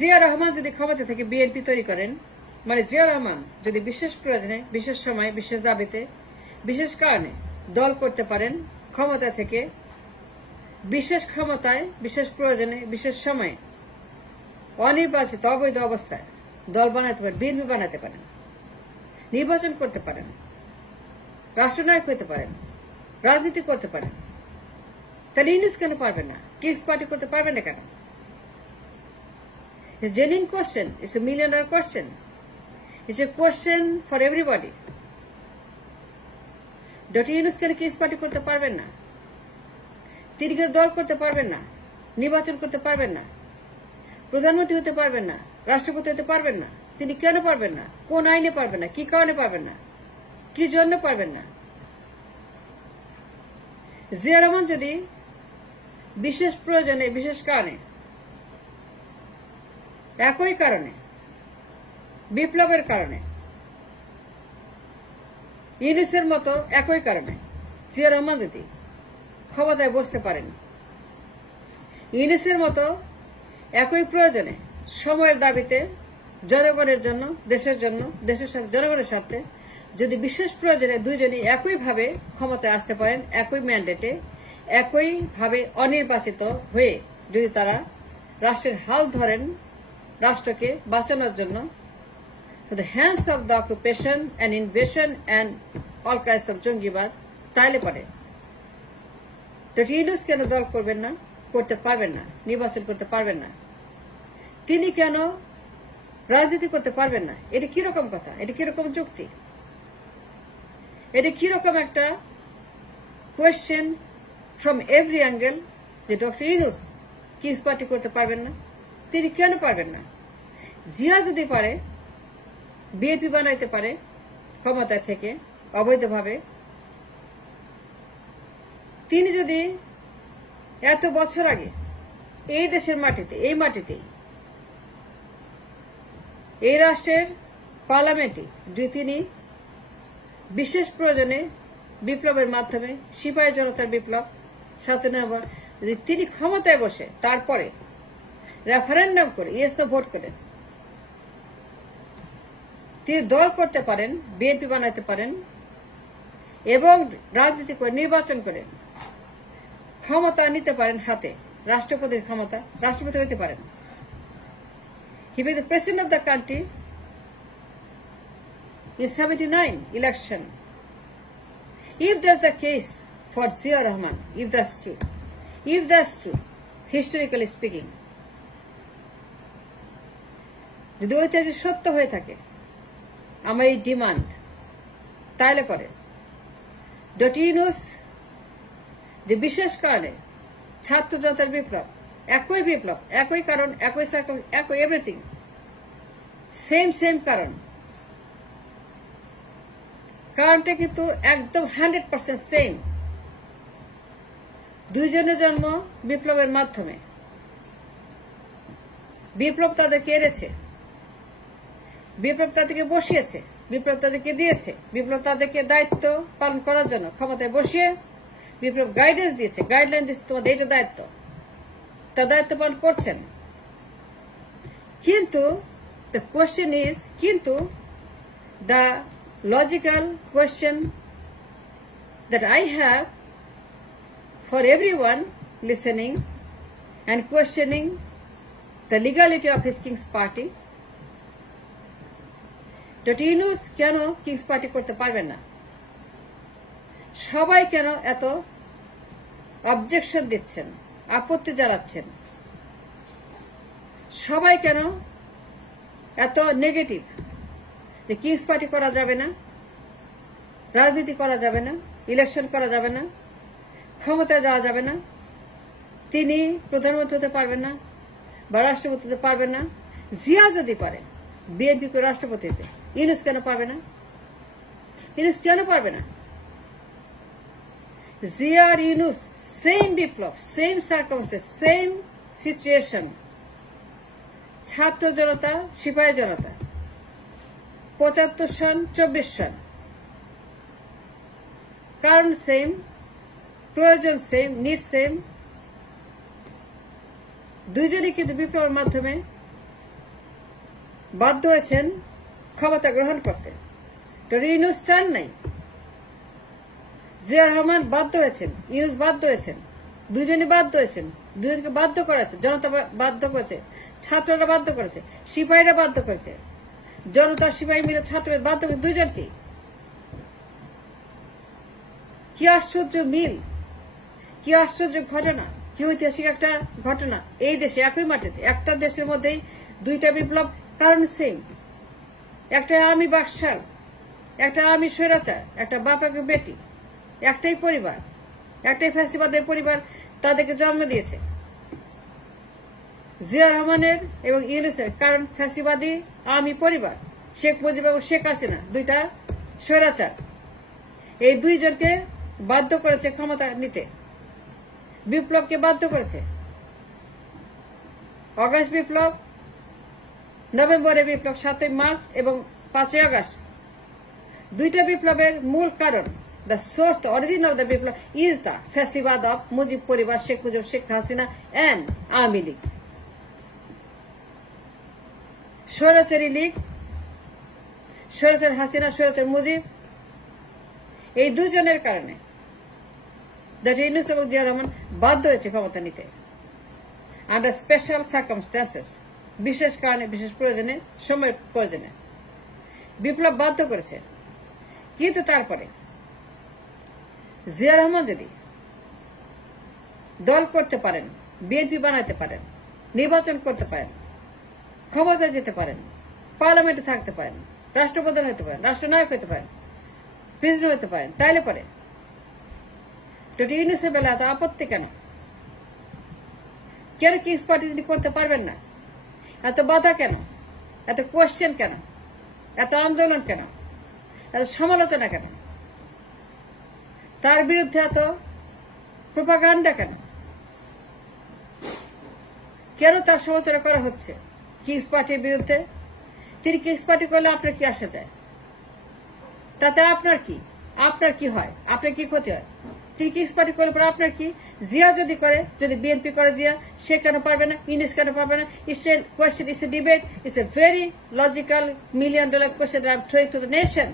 জিয়া রহমান যদি ক্ষমতা থেকে বিএনপি তৈরি করেন, মানে জিয়া রহমান যদি বিশেষ প্রয়োজনে, বিশেষ সময়, বিশেষ দাবিতে, বিশেষ কারণে দল করতে পারেন, ক্ষমতা থেকে বিশেষ ক্ষমতায়, বিশেষ প্রয়োজনে, বিশেষ সময়ে অনির্বাচিত অবৈধ অবস্থায় দল বানাতে পারেন, বিএনপি বানাতে পারেন, নির্বাচন করতে পারেন, রাষ্ট্রনায়ক হতে পারেন, রাজনীতি করতে পারেন, তাহলে ইউনূস কেন পারবেন না? কিংস পার্টি করতে পারবেন না কেন? It's a genuine question. It's a $1,000,000 question. It's a question for everybody. Doctor Yunus কেন কিংস পার্টি করতে পারবেন না? তিনি কেন দল করতে পারবেন না? নির্বাচন করতে পারবেন না? প্রধানমন্ত্রী হতে পারবেন না? রাষ্ট্রপতি হতে পারবেন না? তিনি কেন পারবেন না? কোন আইনে পারবেন না? কি কারণে পারবেন না? কি জন্য পারবেন না? জিয়া রহমান যদি বিশেষ প্রয়োজনে, বিশেষ কারণে, একই কারণে, বিপ্লবের কারণে, ইউনূসের মতো একই কারণে জিয়া রহমান যদি ক্ষমতায় বসতে পারেন, ইউনূসের মতো একই প্রয়োজনে, সময়ের দাবিতে, জনগণের জন্য, দেশের জন্য, দেশের জনগণের স্বার্থে যদি বিশেষ প্রয়োজনে দুইজনই একইভাবে ক্ষমতায় আসতে পারেন, একই ম্যান্ডেটে, একইভাবে অনির্বাচিত হয়ে যদি তারা রাষ্ট্রের হাল ধরেন, রাষ্ট্রকে বাঁচানোর জন্য, the hands of the occupation and invasion and all kinds of জঙ্গিবাদ, তাইলে পারে। ডক্টর ইউনূস কেন দল করবেন না, করতে পারবেন না, নির্বাচন করতে পারবেন না? তিনি কেন রাজনীতি করতে পারবেন না? এটা কিরকম কথা? এটা কিরকম যুক্তি? এটা কিরকম একটা কোয়েশ্চেন ফ্রম এভরি অ্যাঙ্গেল যে ডক্টর ইউনূস কিংস পার্টি করতে পারবেন না? তিনি কেন পারবেন না? জিয়া যদি পারে, বিএনপি বানাইতে পারে ক্ষমতা থেকে অবৈধভাবে, তিনি যদি এত বছর আগে এই দেশের মাটিতে, এই মাটিতেই, এই রাষ্ট্রের পার্লামেন্টে যদি তিনি বিশেষ প্রয়োজনে বিপ্লবের মাধ্যমে, সিপাহী জনতার বিপ্লব ৭ নভেম্বর, যদি তিনি ক্ষমতায় বসে তারপরে রেফারেন্ডাম করে ইয়েস নো ভোট করে তিনি দল করতে পারেন, বিএনপি বানাতে পারেন এবং রাজনীতি করে, নির্বাচন করে ক্ষমতা নিতে পারেন হাতে, রাষ্ট্রপতির ক্ষমতা, রাষ্ট্রপতি হইতে পারেন, he be the president of the country in 79 election. If that's the case for Zia Rahman, if that's true, historically speaking, যদি ঐতিহাসিক সত্য হয়ে থাকে আমার এই ডিমান্ড, তাহলে পরে ডক্টর ইউনূস যে বিশেষ কারণে ছাত্র জনতার বিপ্লব, একই কারণ, একই সার্কেল, একই এভরিথিং, সেম কারণ, কারণটা কিন্তু একদম 100% সেম। দুইজনের জন্ম বিপ্লবের মাধ্যমে, বিপ্লব তাদেরকে এনেছে, বিপ্লব তাদেরকে বসিয়েছে, বিপ্লব তাদেরকে দিয়েছে, বিপ্লব তাদেরকে দায়িত্ব পালন করার জন্য ক্ষমতায় বসিয়ে বিপ্লব গাইডেন্স দিয়েছে, গাইডলাইন দিয়েছে, তোমাদের এইটা দায়িত্ব, তার দায়িত্ব পালন করছেন। কিন্তু the question is, কিন্তু the logical question that I have for everyone listening and questioning the legality of his King's Party, doctor Yunus কেন কিংস পার্টি করতে পারবেন না? সবাই কেন এত অবজেকশন দিচ্ছেন, আপত্তি জানাচ্ছেন? সবাই কেন এত নেগেটিভ যে কিংস পার্টি করা যাবে না, রাজনীতি করা যাবে না, ইলেকশন করা যাবে না, ক্ষমতায় যাওয়া যাবে না, তিনি প্রধানমন্ত্রী হতে পারবেন না বা রাষ্ট্রপতি হতে পারবেন না? জিয়া যদি পারে বিএনপি কে রাষ্ট্রপতি হতে, ইউনূস কেন পারবে না? ইউনূস কেন পারবে না? জিয়া আর ইউনূস সেম বিপ্লব, সেম সার্কামস্টেন্স, সেম সিচুয়েশন, ছাত্র জনতা, সিপাহী জনতা, ৭৫ সন, ২৪ সন, কারণ সেম, প্রয়োজন সেম, নিড সেম। দুইজনই কিন্তু বিপ্লবের মাধ্যমে বাধ্য হয়েছেন ক্ষমতা গ্রহণ করতে। ডক্টর ইউনূস চান নাই। জিয়া রহমান বাধ্য হয়েছেন, ইউনূস বাধ্য হয়েছেন, দুজনই বাধ্য হয়েছেন, দুজনকে বাধ্য করেছে, জনতা বাধ্য করেছে, ছাত্ররা বাধ্য করেছে, সিপাহীরা বাধ্য করেছে, জনতা সিপাহী মিলে ছাত্রদের বাধ্য করেছে, দুজনকে। কি আশ্চর্য মিল, কি আশ্চর্য ঘটনা, কি ঐতিহাসিক একটা ঘটনা। এই দেশে একই মাটিতে একটা দেশের মধ্যেই দুইটা বিপ্লব, কারণ সেম। একটা আমি বাকশাল, একটা আমি স্বৈরাচার, একটা বাপাকে বেটি, একটাই পরিবার, একটাই ফ্যাসিবাদের পরিবার তাদেরকে জন্ম দিয়েছে। জিয়া রহমানের এবং ইউনূসের কারণ ফ্যাসিবাদী আমি পরিবার, শেখ মুজিব এবং শেখ হাসিনা দুইটা স্বৈরাচার। এই দুইজনকে বাধ্য করেছে ক্ষমতা নিতে, বিপ্লবকে বাধ্য করেছে। অগাস্ট বিপ্লব, নভেম্বরের বিপ্লব, 7ই মার্চ এবং 5ই আগস্ট, দুইটা বিপ্লবের মূল কারণ, the source, the origin of the Biplab is the ফ্যাসিবাদ of মুজিব পরিবার, শেখ মুজিব, শেখ হাসিনা and আওয়ামী লীগ। স্বৈরাচারী লীগ, স্বৈরাচার হাসিনা, স্বৈরাচার মুজিব, এই দুজনের কারণে ডক্টর ইউনূস এবং জিয়া রহমান বাধ্য হয়েছে ক্ষমতা নিতে। আন্ডার স্পেশাল সার্কামস্ট্যান্সেস, বিশেষ কারণে, বিশেষ প্রয়োজনে, সময়ের প্রয়োজনে বিপ্লব বাধ্য করেছে। কিন্তু তারপরে জিয়া রহমান যদি দল করতে পারেন, বিএনপি বানাতে পারেন, নির্বাচন করতে পারেন, ক্ষমতায় যেতে পারেন, পার্লামেন্টে থাকতে পারেন, রাষ্ট্রপ্রধান হতে পারেন, রাষ্ট্রনায়ক হতে পারেন, প্রেসিডেন্ট হতে পারেন, তাইলে পরে ডক্টর ইউনূসের বেলা এত আপত্তি কেন? কেন কিংস পার্টি তিনি করতে পারবেন না? এত বাধা কেন? এত কোয়েশ্চেন কেন? এত আন্দোলন কেন? এত সমালোচনা কেন? তার বিরুদ্ধে এত প্রোপাগান্ডা কেন? কেন তার সমালোচনা করা হচ্ছে কিংস পার্টির বিরুদ্ধে? তিনি কিংস পার্টি করলে আপনার কি আসা যায়? তাতে আপনার কি, আপনার কি হয়, আপনার কি ক্ষতি হয়? তিনি কিংস পার্টি করলে পরে আপনার কি? জিয়া যদি করে, যদি বিএনপি করে, জিয়া সে কেন পারবে না? ইউনূস কেন পারবে না? It's a question, it's a debate, it's a very logical $1,000,000 question I am throwing to the nation.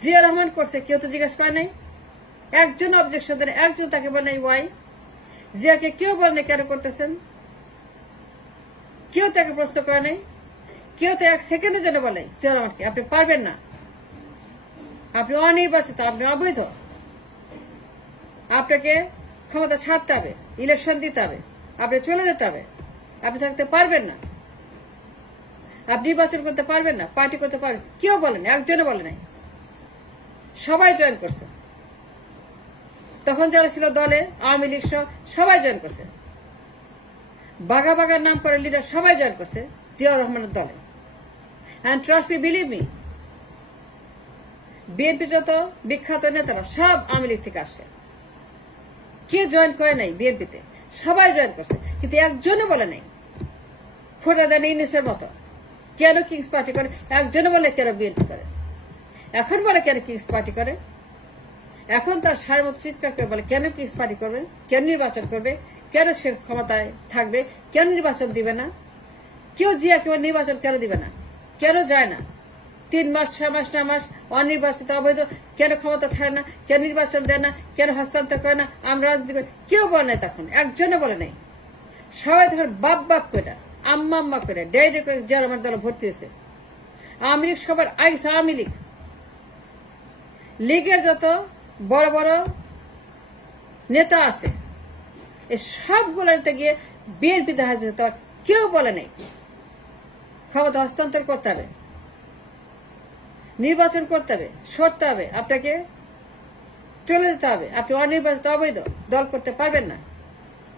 Zia Rahman করছে, কেউ তো জিজ্ঞেস করে নাই, একজন অবজেকশন দেন, একজন তাকে বলে নাই ওয়াই। জিয়াকে কেউ বলে নাই কেন করতেছেন, কেউ তাকে প্রশ্ন করে নাই, কেউ তো 1 সেকেন্ডের জন্য বলে জিয়া রহমানকে আপনি পারবেন না, আপনি অনির্বাচিত, আপনি অবৈধ, আপনাকে ক্ষমতা ছাড়তে হবে, ইলেকশন দিতে হবে, আপনি চলে যেতে হবে, আপনি থাকতে পারবেন না, আপনি নির্বাচন করতে পারবেন না, পার্টি করতে পারবেন, কেউ বলেন, একজনও বলে নাই, সবাই জয়েন করছে। তখন যারা ছিল দলে, আওয়ামী লীগ সহ সবাই জয়েন করছে, বাঘা বাঘার নাম করে লিডার সবাই জয়েন করছে জিয়া রহমানের দলে। And trust me, believe me, BNP যত বিখ্যাত নেতারা সব আওয়ামী লীগ থেকে আসছে। কে জয়েন করে নাই বিএনপিতে? সবাই জয়েন করছে, কিন্তু একজনও বলে নাই ফোটা দেন ইউনূসের মতো কেন কিংস পার্টি করে, একজনও বলে কেন বিএনপি করে। এখন বলে কেন কিংস পার্টি করে, এখন তার সার মতো চিৎকার করে বলে কেন কিংস পার্টি করবে, কেন নির্বাচন করবে, কেন সে ক্ষমতায় থাকবে, কেন নির্বাচন দিবে না, কেউ জিয়া কেউ নির্বাচন কেন দিবে না, কেন যায় না, 3 মাস 6 মাস 9 মাস অনির্বাচিত অবৈধ কেন ক্ষমতা ছাড়ে না, কেন নির্বাচন দেয় না, কেন হস্তান্তর করে না, আমরা রাজনীতি করি, কেউ বলে নাই, তখন একজনও বলে নাই। সবাই তখন বাপ বাপ করে, আম্মা আম্মা করে, ডেডে করে জিয়া রহমান দলে ভর্তি হয়েছে। আওয়ামী লীগ সবার আইস, আওয়ামী লীগ, লীগের যত বড় বড় নেতা আছে এই সবগুলোতে গিয়ে বিএনপি দেখা যেত, কেউ বলে নাই ক্ষমতা হস্তান্তর করতে হবে, নির্বাচন করতে হবে, সরতে হবে, আপনাকে চলে যেতে হবে, আপনি অনির্বাচিত অবৈধ দল করতে পারবেন না,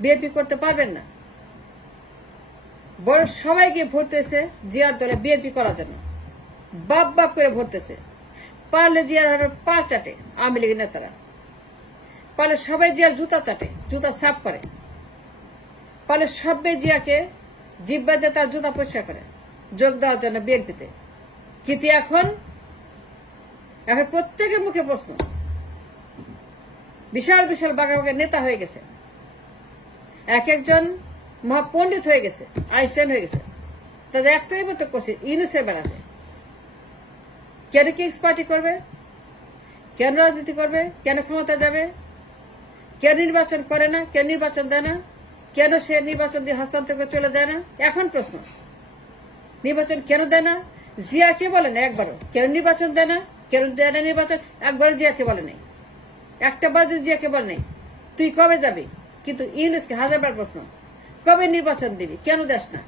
বিএনপি করতে পারবেন না। বড় সবাই গিয়ে ভর্তি হয়েছে জিয়ার দলে বিএনপি করার জন্য, বাপ বাপ করে ভর্তেছে। পারলে জিয়ার পা চাটে আওয়ামী লীগের নেতারা, পারলে সবাই জিয়ার জুতা চাটে, জুতা সাফ করে, পারলে সবাই জিয়াকে জিব্বা দিয়ে তার জুতা পরিষ্কার করে যোগ দেওয়ার জন্য বিএনপিতে। কিন্তু এখন প্রত্যেকের মুখে প্রশ্ন, বিশাল বিশাল বাঘা বাঘা নেতা হয়ে গেছে, এক একজন মহাপণ্ডিত হয়ে গেছে, আইনস্টাইন হয়ে গেছে। তাদের একটাই মতো করছে ইউনুসের বেড়াতে। কেন কিংস পার্টি করবে, কেন রাজনীতি করবে, কেন ক্ষমতা যাবে, কেন নির্বাচন করে না, কেন নির্বাচন দেয় না, কেন সে নির্বাচন দিয়ে হস্তান্তর করে চলে যায় না? এখন প্রশ্ন, নির্বাচন কেন দেয় না? জিয়াকে বলে না একবারও কেন নির্বাচন দেয় না, কেন দেয় না নির্বাচন, একবারও জিয়াকে বলে নাই, একটা বার যদি জিয়াকে বলে নাই তুই কবে যাবি। কিন্তু ইউনুসকে হাজারবার প্রশ্ন, কবে নির্বাচন দিবি, কেন দেশ না?